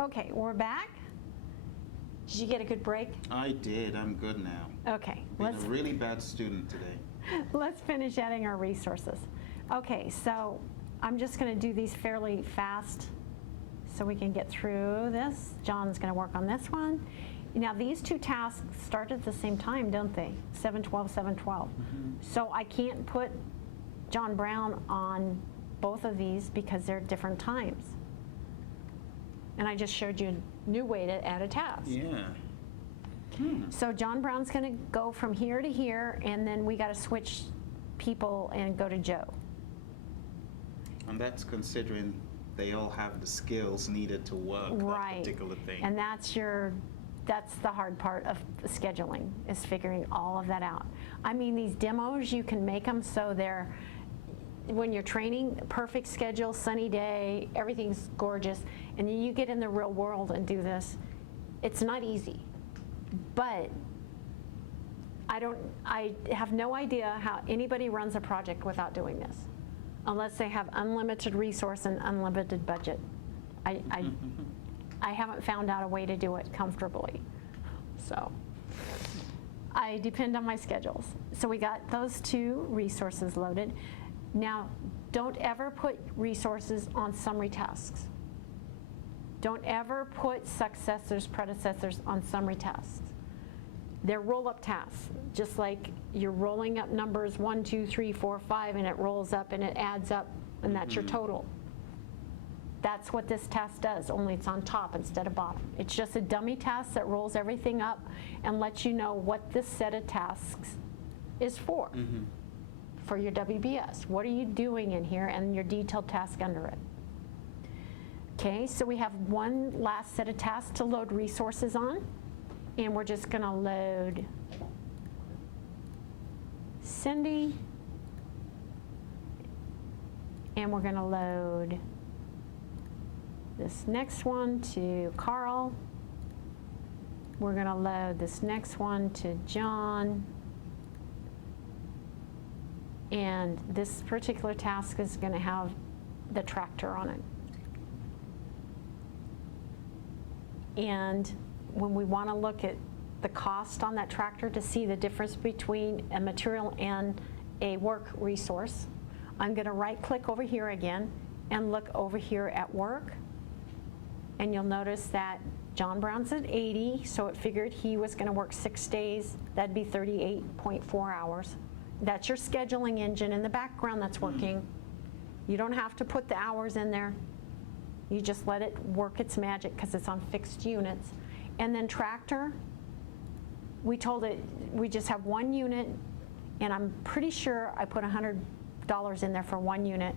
Okay, we're back. Did you get a good break? I did. I'm good now. Okay. Been a really bad student today. Let's finish adding our resources. Okay, so I'm just going to do these fairly fast so we can get through this. John's going to work on this one. Now these two tasks start at the same time, don't they? 7:12, 7:12. So I can't put John Brown on both of these because they're different times. And I just showed you a new way to add a task. Yeah. So John Brown's going to go from here to here, and then we got to switch people and go to Joe. And that's considering they all have the skills needed to work that particular thing. And that's the hard part of the scheduling, is figuring all of that out. I mean, these demos, you can make them so they're, when you're training, perfect schedule, sunny day, everything's gorgeous, and then you get in the real world and do this. It's not easy, but I have no idea how anybody runs a project without doing this, unless they have unlimited resource and unlimited budget. I haven't found out a way to do it comfortably, so I depend on my schedules. So we got those two resources loaded. Now, don't ever put resources on summary tasks. Don't ever put successors, predecessors on summary tasks. They're roll-up tasks, just like you're rolling up numbers 1, 2, 3, 4, 5, and it rolls up and it adds up, and that's your total. That's what this task does, only it's on top instead of bottom. It's just a dummy task that rolls everything up and lets you know what this set of tasks is for. For your WBS. What are you doing in here, and your detailed task under it. Okay, so we have one last set of tasks to load resources on, and we're just going to load Cindy, and we're going to load this next one to Carl. We're going to load this next one to John. And this particular task is going to have the tractor on it. And when we want to look at the cost on that tractor to see the difference between a material and a work resource, I'm going to right-click over here again and look over here at work. And you'll notice that John Brown's at 80, so it figured he was going to work 6 days. That'd be 38.4 hours. That's your scheduling engine in the background that's working. You don't have to put the hours in there. You just let it work its magic because it's on fixed units. And then tractor, we told it we just have 1 unit, and I'm pretty sure I put $100 in there for 1 unit.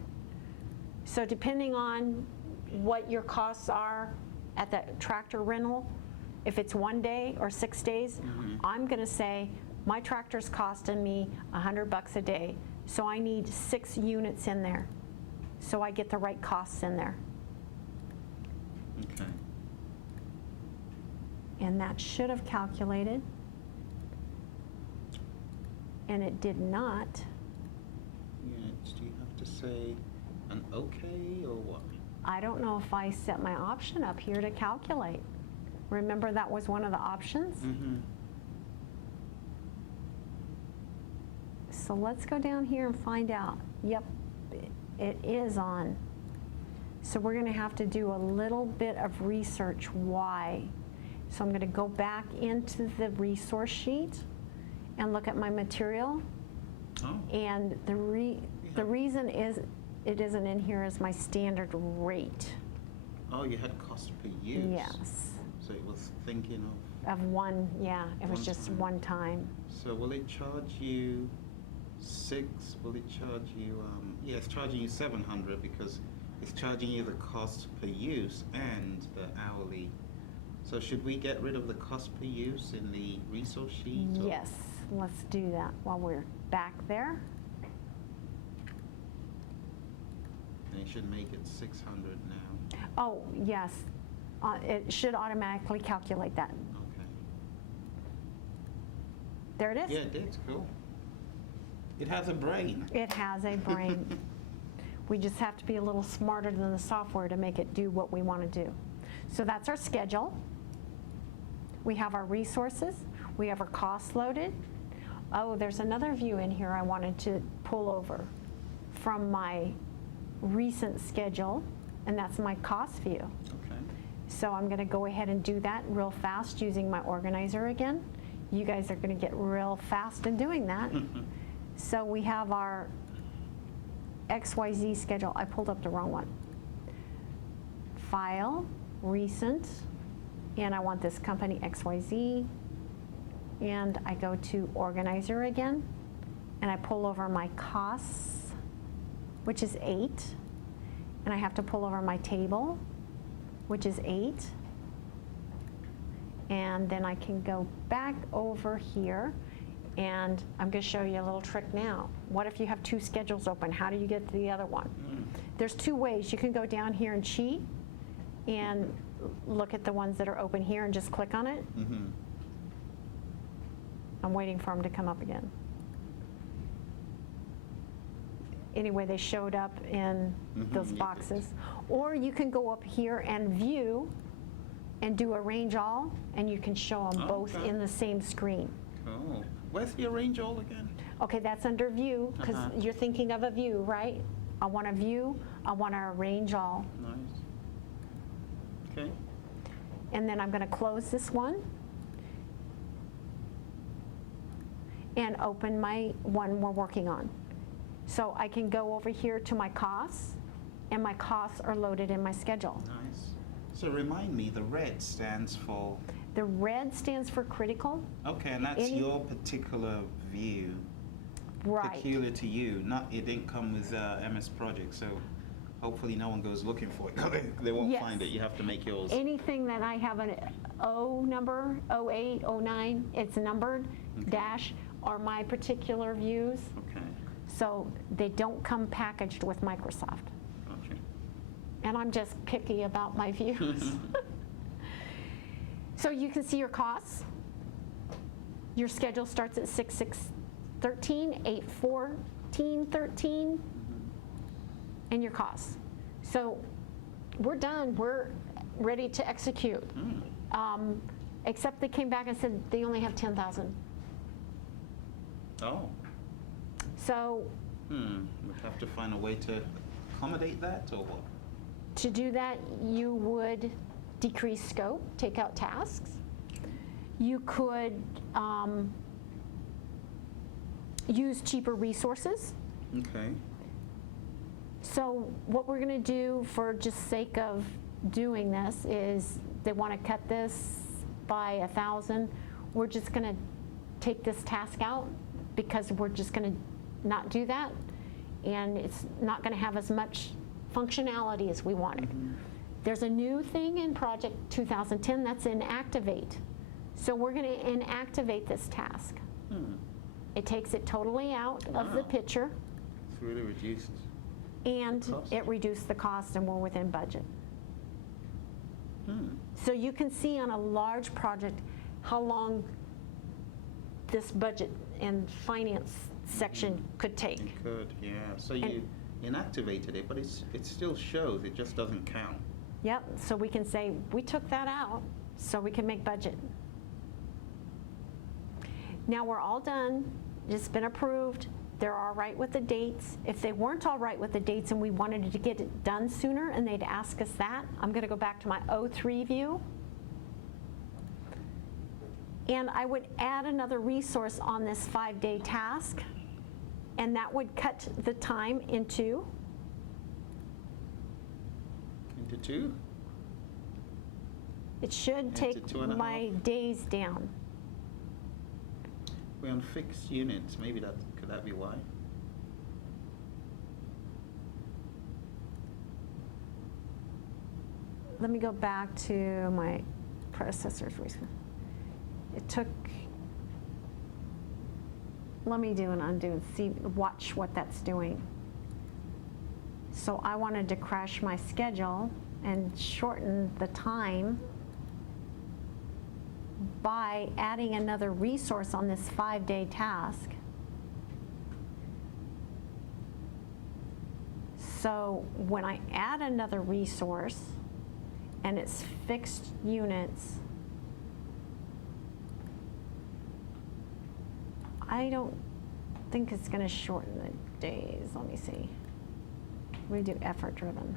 So depending on what your costs are at that tractor rental, if it's 1 day or 6 days, I'm going to say, my tractor's costing me $100 a day, so I need 6 units in there, so I get the right costs in there. Okay. And that should have calculated, and it did not. Units, do you have to say an okay or what? I don't know if I set my option up here to calculate. Remember, that was one of the options? So let's go down here and find out. Yep, it is on. So we're going to have to do a little bit of research why. So I'm going to go back into the resource sheet and look at my material. And the reason is it isn't in here as my standard rate. Oh, you had cost per use. Yes. So it was thinking of one, yeah, it was just time. 1 time. So will it charge you 6? Will it charge you, yeah, it's charging you 700 because it's charging you the cost per use and the hourly. So should we get rid of the cost per use in the resource sheet? Yes, let's do that while we're back there. And it should make it 600 now. Oh, yes. It should automatically calculate that. Okay. There it is. Yeah, it did. Cool. It has a brain. It has a brain. We just have to be a little smarter than the software to make it do what we want to do. So that's our schedule. We have our resources. We have our costs loaded. Oh, there's another view in here I wanted to pull over from my recent schedule, and that's my cost view. Okay. So I'm going to go ahead and do that real fast using my organizer again. You guys are going to get real fast in doing that. So we have our XYZ schedule. I pulled up the wrong one. File, recent, and I want this company XYZ. And I go to organizer again, and I pull over my costs, which is 8. And I have to pull over my table, which is 8. And then I can go back over here, and I'm going to show you a little trick now. What if you have 2 schedules open? How do you get to the other one? There's 2 ways. You can go down here and cheat and look at the ones that are open here and just click on it. I'm waiting for them to come up again. Anyway, they showed up in those boxes. Or you can go up here and view and do arrange all, and you can show them both in the same screen. Oh, where's the arrange all again? Okay, that's under view, because you're thinking of a view, right? I want a view, I want to arrange all. Nice. Okay. And then I'm going to close this one and open my one we're working on. So I can go over here to my costs, and my costs are loaded in my schedule. Nice. So remind me, the red stands for? The red stands for critical. Okay, and that's your particular view. Right. Peculiar to you. Not, it didn't come with MS Project, so hopefully no one goes looking for it. They won't find it. You have to make yours. Anything that I have an O number, 08, 09, it's numbered, dash, are my particular views. Okay. So they don't come packaged with Microsoft. Okay. And I'm just picky about my views. So you can see your costs. Your schedule starts at 6/6/13, 8/14/13, and your costs. So we're done. We're ready to execute. Except they came back and said they only have 10,000. Oh. So We'd have to find a way to accommodate that, or what? to do that, you would decrease scope, take out tasks. You could use cheaper resources. Okay. So what we're going to do, for just sake of doing this, is they want to cut this by 1,000. We're just going to take this task out because we're just going to not do that, and it's not going to have as much functionality as we wanted. There's a new thing in Project 2010 that's inactivate. So we're going to inactivate this task. It takes it totally out of the picture, It's really reduced. and Cost. it reduced the cost, and we're within budget. So you can see on a large project how long this budget and finance section could take. It could, yeah. So you inactivated it, but it still shows. It just doesn't count. Yep, so we can say, we took that out so we can make budget. Now we're all done. It's been approved. They're all right with the dates. If they weren't all right with the dates and we wanted to get it done sooner and they'd ask us that, I'm going to go back to my 03 view. And I would add another resource on this 5-day task, and that would cut the time into Into 2? it should take 2.5? my days down. We're on fixed units. Maybe could that be why? Let me go back to my predecessor's reason. It took, let me do an undo and see, watch what that's doing. So I wanted to crash my schedule and shorten the time by adding another resource on this 5-day task. So when I add another resource, and it's fixed units, I don't think it's going to shorten the days. Let me see. We do effort driven.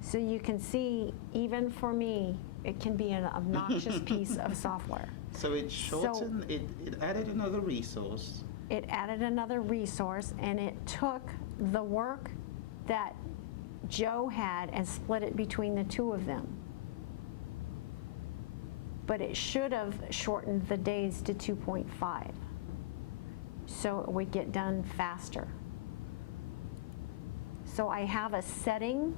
So you can see, even for me, it can be an obnoxious piece of software. So it shortened, it added another resource. It added another resource, and it took the work that Joe had and split it between the two of them. But it should have shortened the days to 2.5, so it would get done faster. So I have a setting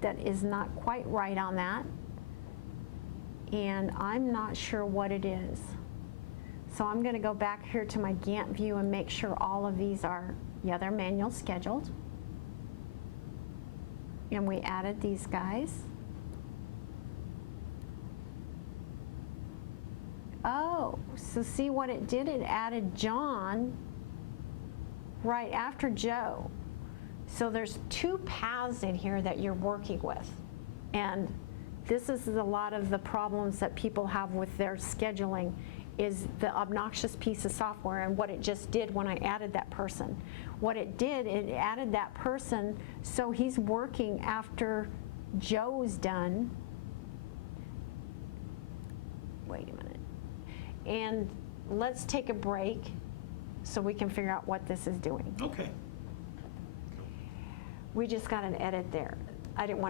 that is not quite right on that, and I'm not sure what it is. So I'm going to go back here to my Gantt view and make sure all of these are, yeah, they're manual scheduled. And we added these guys. Oh, so see what it did? It added John right after Joe. So there's two paths in here that you're working with. And this is a lot of the problems that people have with their scheduling, is the obnoxious piece of software and what it just did when I added that person. What it did, it added that person so he's working after Joe's done. Wait a minute. And let's take a break so we can figure out what this is doing. Okay. We just got an edit there. I didn't want